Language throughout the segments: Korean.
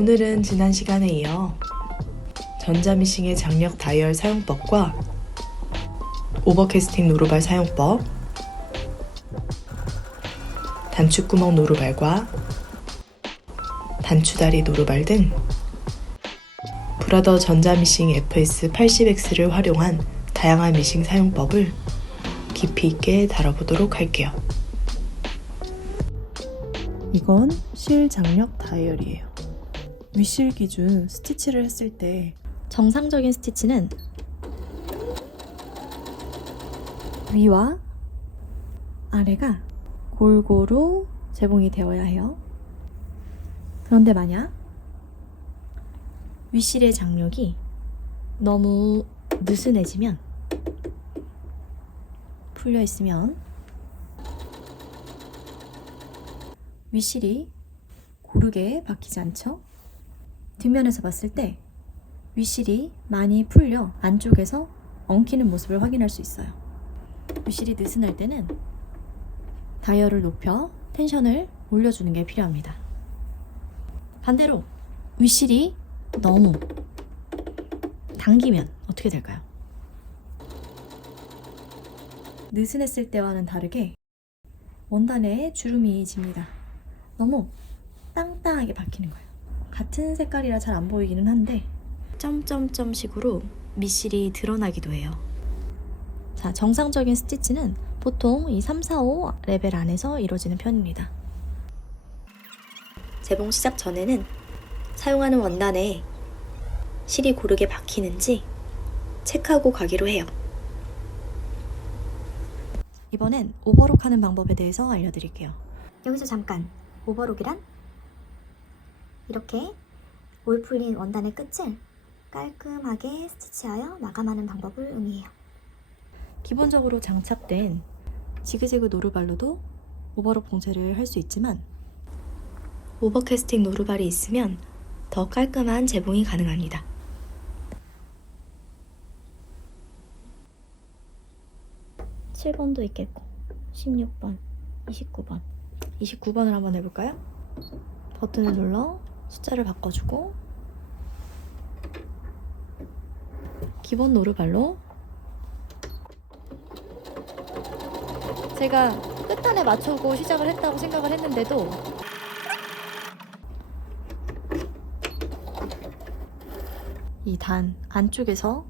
오늘은 지난 시간에 이어 전자미싱의 장력 다이얼 사용법과 오버캐스팅 노루발 사용법, 단축구멍 노루발과 단추다리 노루발 등 브라더 전자미싱 FS80X를 활용한 다양한 미싱 사용법을 깊이 있게 다뤄보도록 할게요. 이건 실 장력 다이얼이에요. 윗실 기준 스티치를 했을 때 정상적인 스티치는 위와 아래가 골고루 재봉이 되어야 해요. 그런데 만약 윗실의 장력이 너무 느슨해지면, 풀려 있으면 윗실이 고르게 박히지 않죠? 뒷면에서 봤을 때 윗실이 많이 풀려 안쪽에서 엉키는 모습을 확인할 수 있어요. 윗실이 느슨할 때는 다이얼을 높여 텐션을 올려주는 게 필요합니다. 반대로 윗실이 너무 당기면 어떻게 될까요? 느슨했을 때와는 다르게 원단에 주름이 집니다. 너무 땅땅하게 박히는 거예요. 같은 색깔이라 잘 안 보이기는 한데 점점점 식으로 밑실이 드러나기도 해요. 자, 정상적인 스티치는 보통 이 3, 4, 5 레벨 안에서 이루어지는 편입니다. 재봉 시작 전에는 사용하는 원단에 실이 고르게 박히는지 체크하고 가기로 해요. 이번엔 오버록 하는 방법에 대해서 알려드릴게요. 여기서 잠깐, 오버록이란 이렇게 올 풀린 원단의 끝을 깔끔하게 스티치하여 마감하는 방법을 의미해요. 기본적으로 장착된 지그재그 노루발로도 오버록 봉제를 할 수 있지만 오버캐스팅 노루발이 있으면 더 깔끔한 재봉이 가능합니다. (7번도) 있겠고 16번, 29번 29번을 한번 해볼까요? 버튼을 눌러 숫자를 바꿔주고 기본 노루발로 제가 끝단에 맞추고 시작을 했다고 생각을 했는데도 이 단 안쪽에서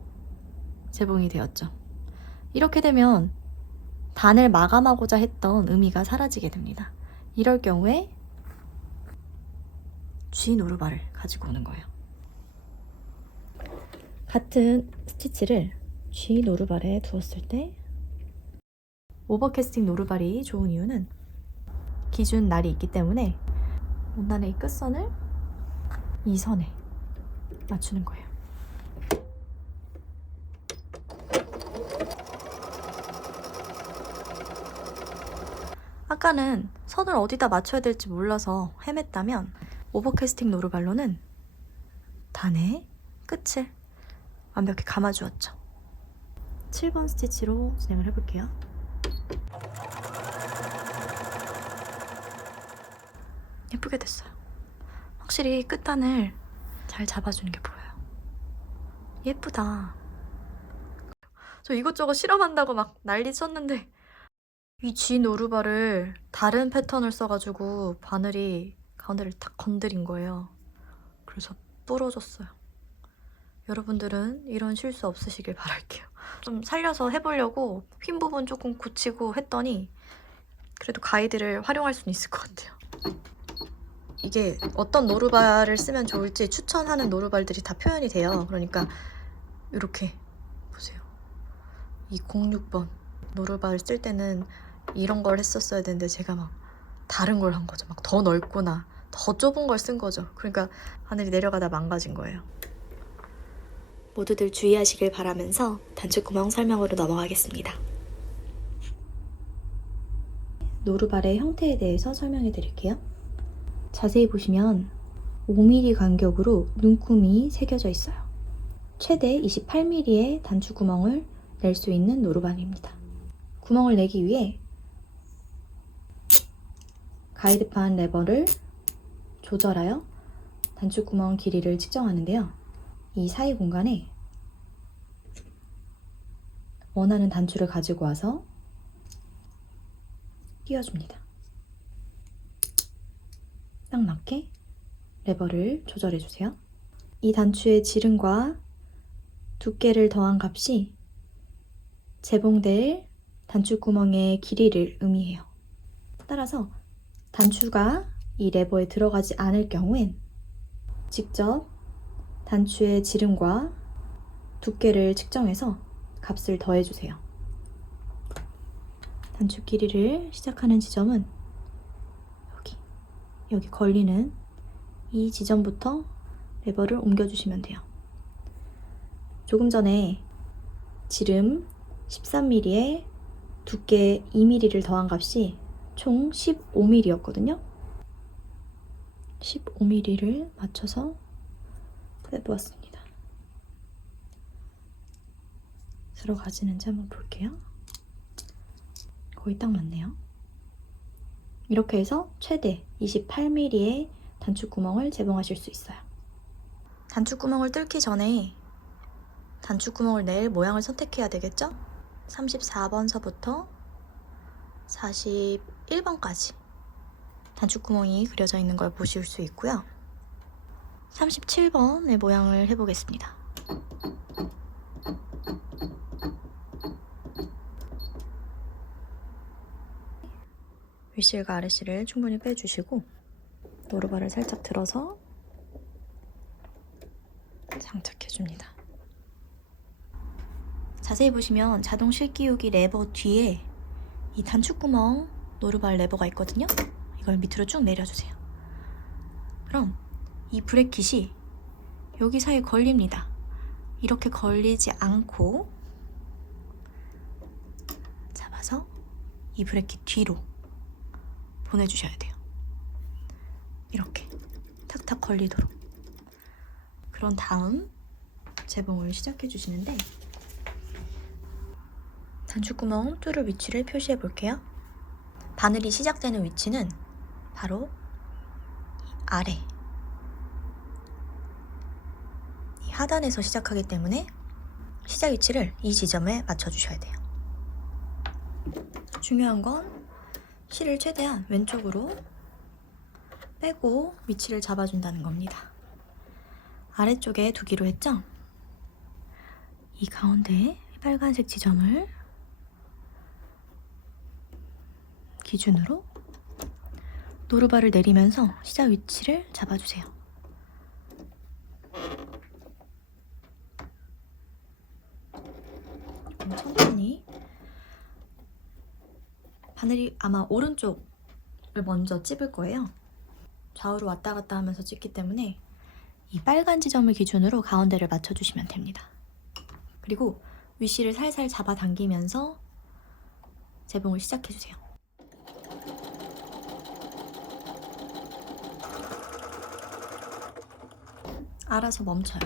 재봉이 되었죠. 이렇게 되면 단을 마감하고자 했던 의미가 사라지게 됩니다. 이럴 경우에 G 노루발을 가지고 오는 거예요. 같은 스티치를 G 노루발에 두었을 때 오버캐스팅 노루발이 좋은 이유는 기준 날이 있기 때문에 원단의 이 끝선을 이 선에 맞추는 거예요. 아까는 선을 어디다 맞춰야 될지 몰라서 헤맸다면 오버캐스팅 노루발로는 단의 끝을 완벽히 감아주었죠. 7번 스티치로 진행을 해볼게요. 예쁘게 됐어요. 확실히 끝단을 잘 잡아주는 게 보여요. 예쁘다. 저 이것저것 실험한다고 막 난리 쳤는데 이 G 노루발을 다른 패턴을 써가지고 바늘이 가운데를 탁 건드린 거예요. 그래서 부러졌어요. 여러분들은 이런 실수 없으시길 바랄게요. 좀 살려서 해보려고 휨 부분 조금 고치고 했더니 그래도 가이드를 활용할 수는 있을 것 같아요. 이게 어떤 노루발을 쓰면 좋을지 추천하는 노루발들이 다 표현이 돼요. 그러니까 이렇게 보세요. 이 06번 노루발을 쓸 때는 이런 걸 했었어야 되는데 제가 막 다른 걸 한 거죠. 막 더 넓거나 더 좁은 걸 쓴 거죠. 그러니까 하늘이 내려가다 망가진 거예요. 모두들 주의하시길 바라면서 단축구멍 설명으로 넘어가겠습니다. 노루발의 형태에 대해서 설명해 드릴게요. 자세히 보시면 5mm 간격으로 눈금이 새겨져 있어요. 최대 28mm의 단축구멍을 낼 수 있는 노루발입니다. 구멍을 내기 위해 가이드판 레버를 조절하여 단축구멍 길이를 측정하는데요. 이 사이 공간에 원하는 단추를 가지고 와서 끼워줍니다. 딱 맞게 레버를 조절해주세요. 이 단추의 지름과 두께를 더한 값이 재봉될 단축구멍의 길이를 의미해요. 따라서 단추가 이 레버에 들어가지 않을 경우엔 직접 단추의 지름과 두께를 측정해서 값을 더해주세요. 단추 길이를 시작하는 지점은 여기 걸리는 이 지점부터 레버를 옮겨주시면 돼요. 조금 전에 지름 13mm에 두께 2mm를 더한 값이 총 15mm였거든요. 15mm를 맞춰서 빼보았습니다. 들어가지는지 한번 볼게요. 거의 딱 맞네요. 이렇게 해서 최대 28mm의 단축구멍을 재봉하실 수 있어요. 단축구멍을 뚫기 전에 단축구멍을 낼 모양을 선택해야 되겠죠? 34번서부터 41번까지 단축구멍이 그려져 있는 걸 보실 수 있고요. 37번의 모양을 해보겠습니다. 윗실과 아랫실을 충분히 빼주시고 노루발을 살짝 들어서 장착해줍니다. 자세히 보시면 자동 실끼우기 레버 뒤에 이 단축구멍 노루발 레버가 있거든요. 이걸 밑으로 쭉 내려주세요. 그럼 이 브래킷이 여기 사이에 걸립니다. 이렇게 걸리지 않고 잡아서 이 브래킷 뒤로 보내주셔야 돼요. 이렇게 탁탁 걸리도록. 그런 다음 재봉을 시작해 주시는데 단축구멍 뚫을 위치를 표시해 볼게요. 바늘이 시작되는 위치는 바로 이 아래 이 하단에서 시작하기 때문에 시작 위치를 이 지점에 맞춰 주셔야 돼요. 중요한 건 실을 최대한 왼쪽으로 빼고 위치를 잡아준다는 겁니다. 아래쪽에 두기로 했죠? 이 가운데 빨간색 지점을 기준으로 노루발을 내리면서 시작 위치를 잡아주세요. 좀 천천히. 바늘이 아마 오른쪽을 먼저 찝을 거예요. 좌우로 왔다 갔다 하면서 찝기 때문에 이 빨간 지점을 기준으로 가운데를 맞춰주시면 됩니다. 그리고 윗실을 살살 잡아당기면서 재봉을 시작해주세요. 알아서 멈춰요.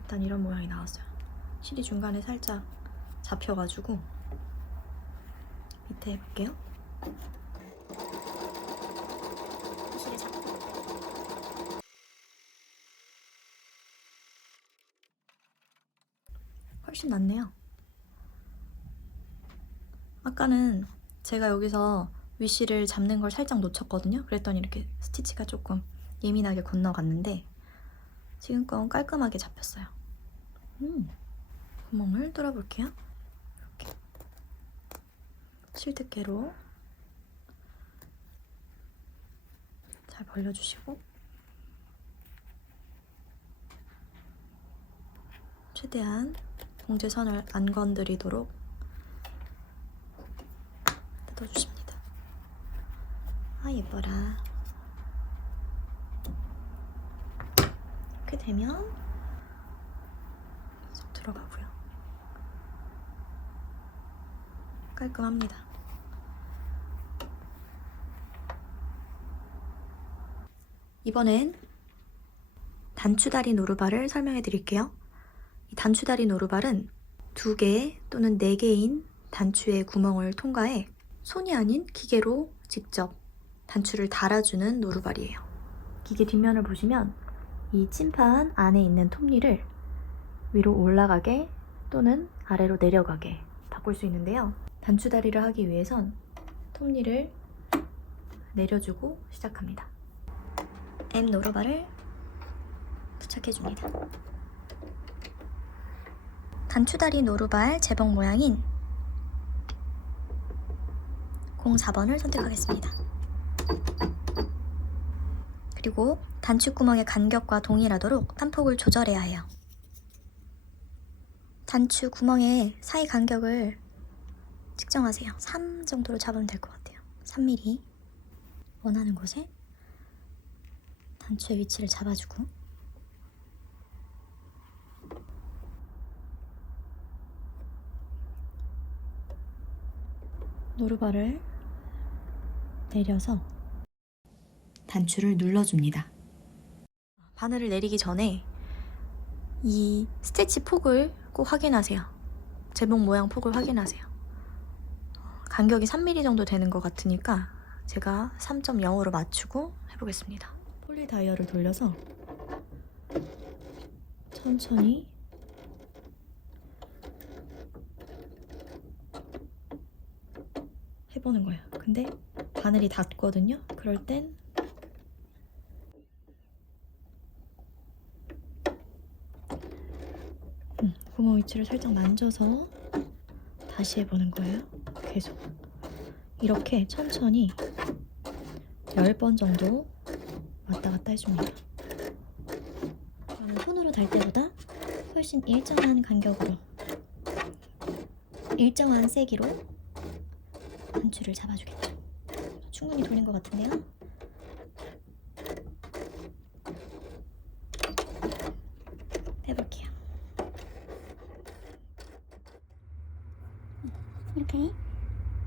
일단 이런 모양이 나왔어요. 실이 중간에 살짝 잡혀가지고 밑에 해볼게요. 훨씬 낫네요. 아까는 제가 여기서 윗실을 잡는 걸 살짝 놓쳤거든요. 그랬더니 이렇게 스티치가 조금 예민하게 건너갔는데 지금 건 깔끔하게 잡혔어요. 구멍을 뚫어볼게요. 이렇게 실뜨개로 잘 벌려주시고 최대한 봉제선을 안 건드리도록 뜯어주십니다. 아 예뻐라. 이렇게 되면 쏙 들어가고요. 깔끔합니다. 이번엔 단추다리 노루발을 설명해 드릴게요. 이 단추다리 노루발은 2개 또는 4개인 단추의 구멍을 통과해 손이 아닌 기계로 직접 단추를 달아주는 노루발이에요. 기계 뒷면을 보시면 이 침판 안에 있는 톱니를 위로 올라가게 또는 아래로 내려가게 바꿀 수 있는데요. 단추다리를 하기 위해선 톱니를 내려주고 시작합니다. M 노루발을 부착해줍니다. 단추다리 노루발 제복 모양인 04번을 선택하겠습니다. 그리고 단추구멍의 간격과 동일하도록 탄폭을 조절해야 해요. 단추 구멍의 사이 간격을 측정하세요. 3 정도로 잡으면 될 것 같아요. 3mm. 원하는 곳에 단추의 위치를 잡아주고 노루발을 내려서 단추를 눌러줍니다. 바늘을 내리기 전에 이 스티치 폭을 꼭 확인하세요. 제복 모양 폭을 확인하세요. 간격이 3mm 정도 되는 것 같으니까 제가 3.0으로 맞추고 해보겠습니다. 폴리 다이얼을 돌려서 천천히 해보는 거예요. 근데 바늘이 닿거든요. 그럴 땐 구멍 위치를 살짝 만져서 다시 해보는 거예요. 계속 이렇게 천천히 10번 정도 왔다 갔다 해줍니다. 저는 손으로 달 때보다 훨씬 일정한 간격으로 일정한 세기로 단추를 잡아주겠죠. 충분히 돌린 것 같은데요. 빼볼게요. 이렇게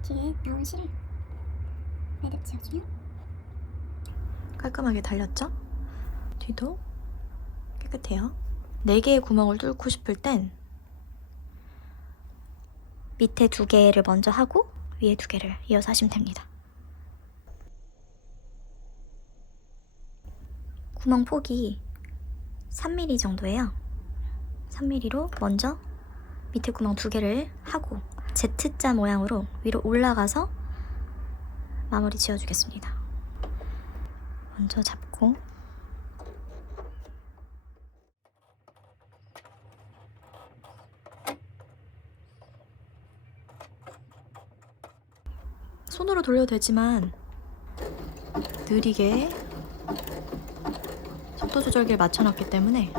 뒤에 나온 실을 매듭 지어주면 깔끔하게 달렸죠? 뒤도 깨끗해요. 4개의 구멍을 뚫고 싶을 땐 밑에 2개를 먼저 하고 위에 2개를 이어서 하시면 됩니다. 구멍 폭이 3mm 정도예요. 3mm로 먼저 밑에 구멍 2개를 하고 Z자 모양으로 위로 올라가서 마무리 지어주겠습니다. 먼저 잡고 손으로 돌려도 되지만 느리게 속도 조절기를 맞춰놨기 때문에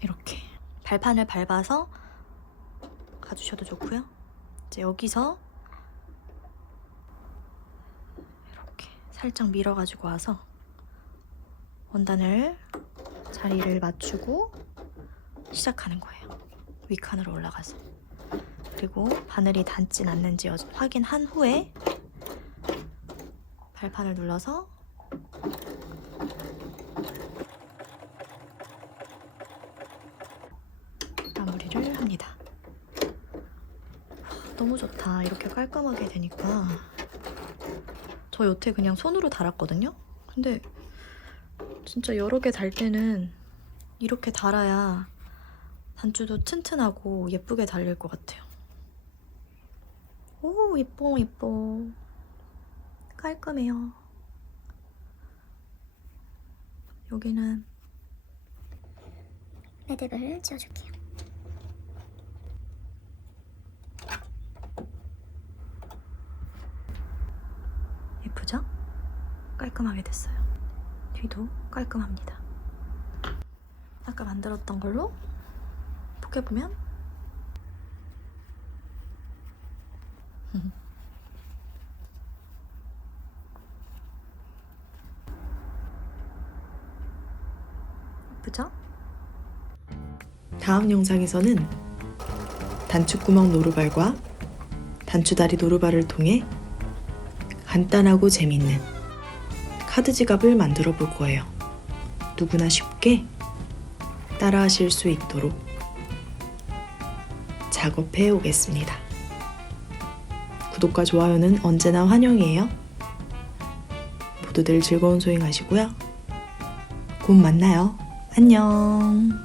이렇게 발판을 밟아서 가주셔도 좋고요. 이제 여기서 이렇게 살짝 밀어가지고 와서 원단을 자리를 맞추고 시작하는 거예요. 윗칸으로 올라가서. 그리고 바늘이 닿진 않는지 확인한 후에 발판을 눌러서 마무리를 합니다. 너무 좋다. 이렇게 깔끔하게 되니까. 저 여태 그냥 손으로 달았거든요? 근데 진짜 여러 개 달 때는 이렇게 달아야 단추도 튼튼하고 예쁘게 달릴 것 같아요. 오, 예뻐, 예뻐. 깔끔해요. 여기는 매듭을 지어줄게요. 예쁘죠? 깔끔하게 됐어요. 뒤도 깔끔합니다. 아까 만들었던 걸로 포개보면 예쁘죠? 다음 영상에서는 단추구멍 노루발과 단추다리 노루발을 통해 간단하고 재밌는 카드 지갑을 만들어 볼 거예요. 누구나 쉽게 따라 하실 수 있도록 잘 작업해 오겠습니다. 구독과 좋아요는 언제나 환영이에요. 모두들 즐거운 소행하시고요. 곧 만나요. 안녕.